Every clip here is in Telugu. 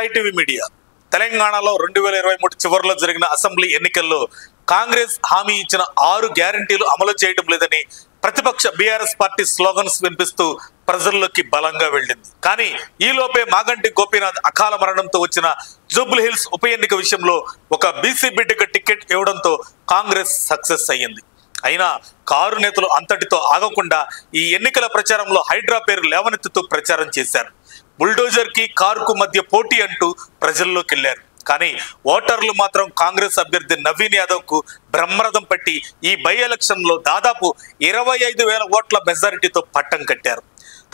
Sky TV media. తెలంగాణలో 2023 చివరిలో జరిగిన అసెంబ్లీ ఎన్నికల్లో కాంగ్రెస్ హామీ ఇచ్చిన 6 గ్యారంటీలు అమలు చేయడం లేదని ప్రతిపక్ష బీఆర్ఎస్ పార్టీ స్లోగన్స్ వినిపిస్తూ ప్రజల్లోకి బలంగా వెళ్ళింది. కానీ ఈలోపే మాగంటి గోపీనాథ్ అకాల మరణంతో వచ్చిన జూబ్లీ హిల్స్ ఉప ఎన్నిక విషయంలో ఒక బీసీ బిడ్డకు టికెట్ ఇవ్వడంతో కాంగ్రెస్ సక్సెస్ అయ్యింది. అయినా కారు నేతలు అంతటితో ఆగకుండా ఈ ఎన్నికల ప్రచారంలో హైడ్రా పేరు లేవనెత్తుతూ ప్రచారం చేశారు. బుల్డోజర్ కి కారుకు మధ్య పోటీ అంటూ ప్రజల్లోకి వెళ్లారు. కానీ ఓటర్లు మాత్రం కాంగ్రెస్ అభ్యర్థి నవీన్ యాదవ్ కు బ్రహ్మరథం పట్టి ఈ బై ఎలక్షన్ లో దాదాపు 25,000 ఓట్ల మెజారిటీతో పట్టం కట్టారు.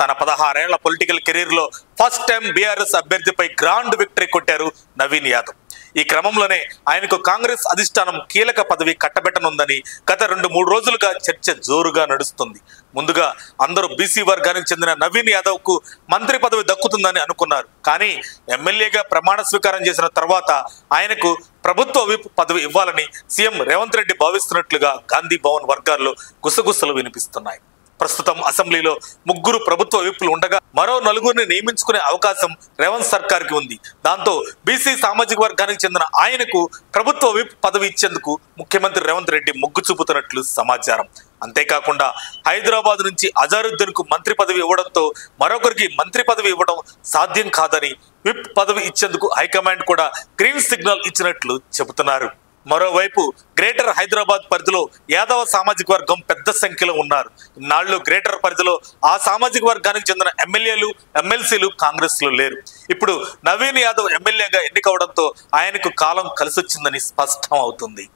తన 16 ఏళ్ల పొలిటికల్ కెరీర్ లో ఫస్ట్ టైం బీఆర్ఎస్ అభ్యర్థిపై గ్రాండ్ విక్టరీ కొట్టారు నవీన్ యాదవ్. ఈ క్రమంలోనే ఆయనకు కాంగ్రెస్ అధిష్టానం కీలక పదవి కట్టబెట్టనుందని గత 2-3 రోజులుగా చర్చ జోరుగా నడుస్తుంది. ముందుగా అందరూ బీసీ వర్గానికి చెందిన నవీన్ యాదవ్ కు మంత్రి పదవి దక్కుతుందని అనుకున్నారు. కానీ ఎమ్మెల్యేగా ప్రమాణ స్వీకారం చేసిన తర్వాత ఆయనకు ప్రభుత్వ విప్ పదవి ఇవ్వాలని సీఎం రేవంత్ రెడ్డి భావిస్తున్నట్లుగా గాంధీ భవన్ వర్గాల్లో గుసగుసలు వినిపిస్తున్నాయి. ప్రస్తుతం అసెంబ్లీలో 3 ప్రభుత్వ విప్లు ఉండగా మరో 4 నియమించుకునే అవకాశం రేవంత్ సర్కార్ కి ఉంది. దాంతో బీసీ సామాజిక వర్గానికి చెందిన ఆయనకు ప్రభుత్వ విప్ పదవి ఇచ్చేందుకు ముఖ్యమంత్రి రేవంత్ రెడ్డి మొగ్గు చూపుతున్నట్లు సమాచారం. అంతేకాకుండా హైదరాబాద్ నుంచి అజారుద్దీన్ కు మంత్రి పదవి ఇవ్వడంతో మరొకరికి మంత్రి పదవి ఇవ్వడం సాధ్యం కాదని విప్ పదవి ఇచ్చేందుకు హైకమాండ్ కూడా గ్రీన్ సిగ్నల్ ఇచ్చినట్లు చెబుతున్నారు. మరోవైపు గ్రేటర్ హైదరాబాద్ పరిధిలో యాదవ సామాజిక వర్గం పెద్ద సంఖ్యలో ఉన్నారు. ఇన్నాళ్లు గ్రేటర్ పరిధిలో ఆ సామాజిక వర్గానికి చెందిన ఎమ్మెల్యేలు ఎమ్మెల్సీలు కాంగ్రెస్ లో లేరు. ఇప్పుడు నవీన్ యాదవ్ ఎమ్మెల్యేగా ఎన్నికవడంతో ఆయనకు కాలం కలిసొచ్చిందని స్పష్టం అవుతుంది.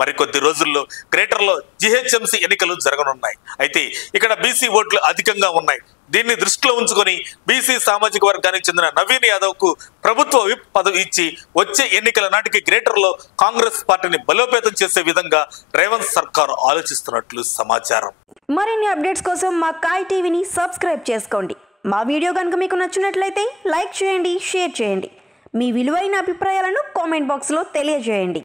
మరికొద్ది రోజుల్లో గ్రేటర్ లో జిహెచ్ఎంసీ ఎన్నికలు జరగనున్నాయి. అయితే ఇక్కడ బీసీ ఓట్లు అధికంగా ఉన్నాయి. దీన్ని దృష్టిలో ఉంచుకొని బీసీ సామాజిక వర్గానికి చెందిన నవీన్ యాదవ్ కు ప్రభుత్వ విప్ పదవి ఇచ్చి వచ్చే ఎన్నికల నాటికి గ్రేటర్ లో కాంగ్రెస్ పార్టీని బలోపేతం చేసే విధంగా రేవంత్ సర్కార్ ఆలోచిస్తున్నట్లు సమాచారం. మరిన్ని అప్డేట్స్ కోసం మా కాయ్ టీవీని సబ్స్క్రైబ్ చేసుకోండి. మా వీడియో కనుక మీకు నచ్చినట్లయితే లైక్ చేయండి, షేర్ చేయండి. మీ విలువైన అభిప్రాయాలను కామెంట్ బాక్స్లో తెలియజేయండి.